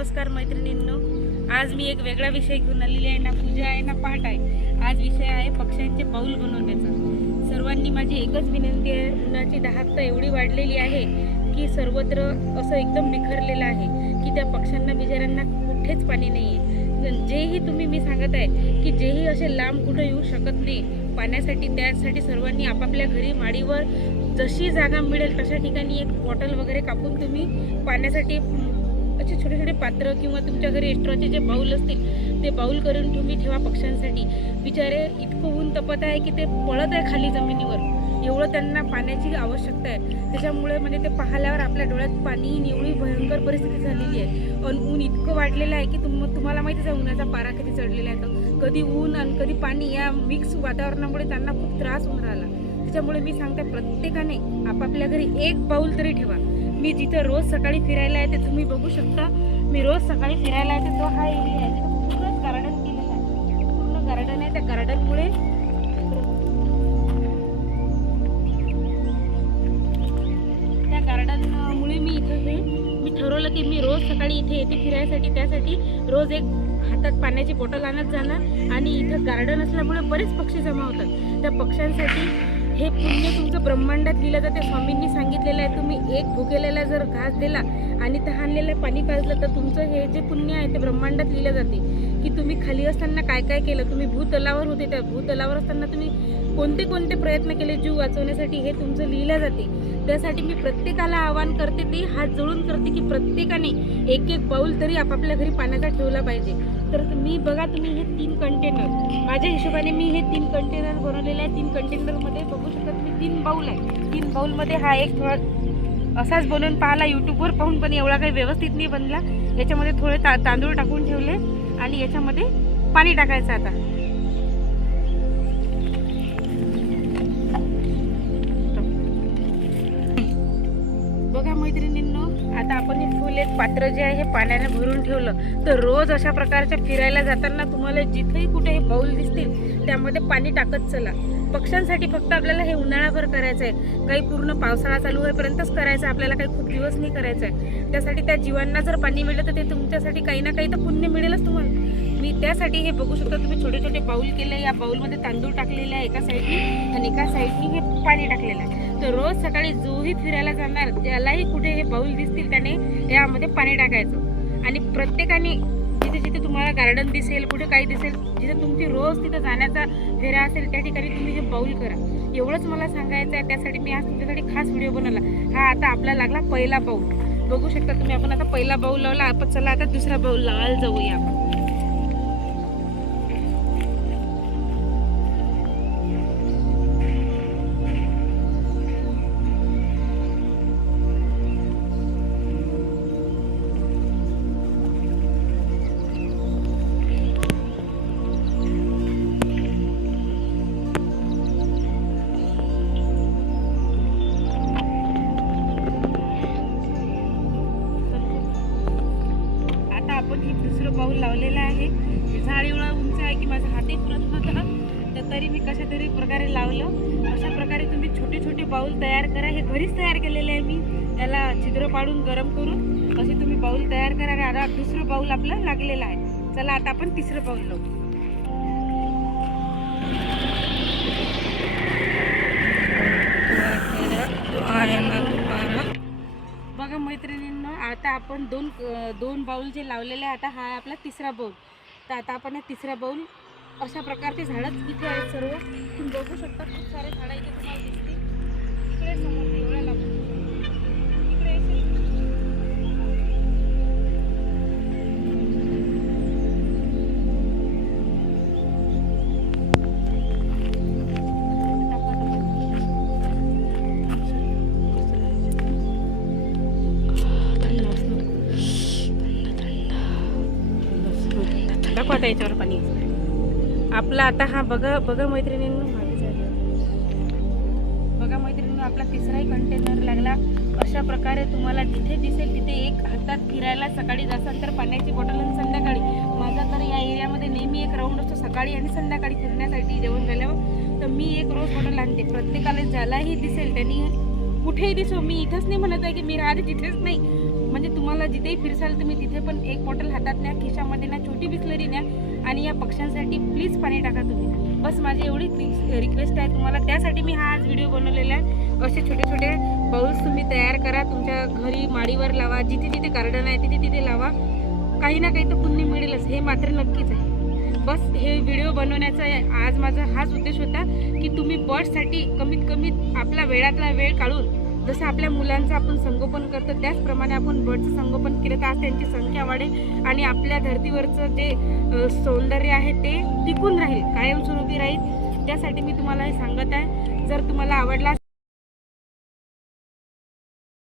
नमस्कार मैत्रिणींनो. आज मी एक वेगळा विषय घेऊन आलेली आहे ना पूजा आहे ना पाठ आहे. आज विषय आहे पक्ष्यांचे पाऊल बनवण्याचा. सर्वांनी माझी एकच विनंती आहे उन्हाची दहाकता एवढी वाढलेली आहे की सर्वत्र असं एकदम बिखरलेलं आहे की त्या पक्ष्यांना बिचाऱ्यांना कुठेच पाणी नाही आहे जेही तुम्ही मी सांगत आहे की जेही असे लांब कुठं येऊ शकत नाही पाण्यासाठी त्यासाठी सर्वांनी आपापल्या घरी माडीवर जशी जागा मिळेल तशा ठिकाणी एक बॉटल वगैरे कापून तुम्ही पाण्यासाठी असे छोटे छोटे पात्र किंवा तुमच्या घरी एक्स्ट्राचे जे बाऊल असतील ते बाऊल करून तुम्ही ठेवा पक्ष्यांसाठी. बिचारे इतकं ऊन तपत आहे की ते पळत आहे खाली जमिनीवर. एवढं त्यांना पाण्याची आवश्यकता आहे. त्याच्यामुळे म्हणजे ते पाहिल्यावर आपल्या डोळ्यात पाणी एवढी भयंकर परिस्थिती झालेली आहे. आणि ऊन इतकं वाढलेलं आहे की तुम तुम्हाला माहितीच आहे उन्हाचा पारा किती चढलेला आहे तर कधी ऊन आणि कधी पाणी या मिक्स वातावरणामुळे त्यांना खूप त्रास होऊन राहिला. त्याच्यामुळे मी सांगते प्रत्येकाने आपापल्या घरी एक बाऊल तरी ठेवा. मी जिथं रोज सकाळी फिरायला येते तुम्ही बघू शकता. मी रोज सकाळी फिरायला येते तो हा एरिया आहे. पूर्ण गार्डन केलेला आहे. पूर्ण गार्डन आहे. त्या गार्डनमुळे त्या गार्डनमुळे मी इथं मी ठरवलं की मी रोज सकाळी इथे येते फिरायसाठी. त्यासाठी रोज एक हातात पाण्याची बॉटल आणत जाणार. आणि इथं गार्डन असल्यामुळे बरेच पक्षी जमा होतात. त्या पक्ष्यांसाठी हे पुण्य तुमचं ब्रह्मांडात लिहिलं जाते. स्वामींनी सांगितलेलं आहे. तुम्ही एक भुकेलेला जर घास दिला आणि तहानलेलं पाणी पाजलं तर तुमचं हे जे पुण्य आहे ते ब्रह्मांडात लिहिलं जाते. की तुम्ही खाली असताना काय काय केलं? तुम्ही भूतलावर होते. त्या भूतलावर असताना तुम्ही कोणते कोणते प्रयत्न केले? जीव वाचवण्यासाठी हे तुमचं लिहिलं जाते. त्यासाठी मी प्रत्येकाला आवाहन करते ते हात जोडून करते की प्रत्येकाने एक एक बाऊल तरी आपापल्या घरी पाण्याचा ठेवला पाहिजे. तर मी बघा तुम्ही हे तीन कंटेनर माझ्या हिशोबाने मी हे तीन कंटेनर बनवलेले आहे. तीन कंटेनरमध्ये बघू शकता तुम्ही तीन बाऊल आहे. तीन बाऊलमध्ये हा एक थोडा असाच बनवून पाहिला. यूट्यूबवर पाहून पण एवढा काही व्यवस्थित नाही बनला. याच्यामध्ये थोडे ता तांदूळ टाकून ठेवले आणि याच्यामध्ये पाणी टाकायचं आता. पात्र जे आहे हे पाण्याने भरून ठेवलं. तर रोज अशा प्रकारच्या फिरायला जाताना तुम्हाला जिथेही कुठे हे बाऊल दिसतील त्यामध्ये पाणी टाकत चला. पक्ष्यांसाठी फक्त आपल्याला हे उन्हाळाभर करायचं आहे. काही पूर्ण पावसाळा चालू होईपर्यंतच करायचं आहे. आपल्याला काही खूप दिवस नाही करायचं आहे. त्यासाठी त्या जीवांना जर पाणी मिळलं तर ते तुमच्यासाठी काही ना काही तर पुण्य मिळेलच तुम्हाला. मी त्यासाठी हे बघू शकता तुम्ही छोटे छोटे बाऊल केले या बाऊलमध्ये तांदूळ टाकलेले आहे एका साईडनी आणि एका साईडनी हे पाणी टाकलेलं आहे. तर रोज सकाळी जोही फिरायला जाणार ज्यालाही कुठे हे बाऊल दिसतील त्याने यामध्ये पाणी टाकायचं. आणि प्रत्येकाने जिथे जिथे तुम्हाला गार्डन दिसेल कुठे काही दिसेल जिथे तुमची रोज तिथं जाण्याचा फेरा असेल त्या ठिकाणी तुम्ही हे बाऊल करा. एवढंच मला सांगायचं आहे त्यासाठी मी आज तुमच्यासाठी खास व्हिडिओ बनवला. हा आता आपला लागला पहिला बाऊल बघू शकता तुम्ही आपण आता पहिला बाऊल लावला आपण चला आता दुसरा बाऊल लावायला जाऊया आपण. लावलेलं आहे. झाड एवढं उंच आहे की माझा हातही पुरत नव्हता. तर तरी मी कशा तरी प्रकारे लावलं. अशा प्रकारे तुम्ही छोटे छोटे बाऊल तयार करा. हे घरीच तयार केलेले आहे मी. त्याला छिद्र पाडून गरम करून असे तुम्ही बाऊल तयार करा. आणि आता दुसरं बाऊल आपलं लागलेलं आहे. चला आता आपण तिसरं बाऊल लावू. आपण दोन दोन बाऊल जे लावलेले आहे आता हा आहे आपला तिसरा बाऊल. तर आता आपण हा तिसरा बाऊल अशा प्रकारचे झाडंच इथे आहेत सर्व. तुम्ही बघू शकता खूप सारे झाडं इथे तुम्हाला दिसतील. इकडे समोर आता याच्यावर पाणी आपला आता हा बघा बघा मैत्रिणींनो बघा मैत्रिणींनो आपला तिसराही कंटेनर लागला. अशा प्रकारे तुम्हाला जिथे दिसेल तिथे एक हातात फिरायला सकाळी जासाल तर पाण्याची बॉटल आणि संध्याकाळी. माझा तर या एरियामध्ये नेहमी एक राऊंड असतो सकाळी आणि संध्याकाळी फिरण्यासाठी जेवण झाल्यावर. तर मी एक रोज बॉटल आणते. प्रत्येकाला ज्यालाही दिसेल त्यांनी कुठेही दिसो मी इथंच नाही म्हणत आहे की मी राहते तिथेच नाही. म्हणजे तुम्हाला जिथेही फिरसाल तुम्ही तिथे पण एक बॉटल हातात न्या खिशामध्ये ना छोटी बिस्लरी न्या आणि या पक्ष्यांसाठी प्लीज पाणी टाका तुम्ही. बस माझी एवढी रिक्वेस्ट आहे तुम्हाला. त्यासाठी मी हा आज व्हिडिओ बनवलेला आहे. असे छोटे छोटे बाउल्स तुम्ही तयार करा. तुमच्या घरी माडीवर लावा. जिथे जिथे गार्डन आहे तिथे तिथे लावा. काही ना काही तर पुण्य मिळेलच. हे मात्र नक्कीच आहे. बस हे व्हिडिओ बनवण्याचा आज माझा हाच उद्देश होता की तुम्ही बर्डसाठी कमीत कमी आपला वेळातला वेळ काढून जसं आपल्या मुलांचं आपण संगोपन करतो त्याचप्रमाणे आपण बर्डचं संगोपन केलं तर आज त्यांची संख्या वाढेल आणि आपल्या धर्तीवरचं जे सौंदर्य आहे ते टिकून राहील कायमस्वरूपी राहील. त्यासाठी मी तुम्हाला हे सांगत आहे. जर तुम्हाला आवडला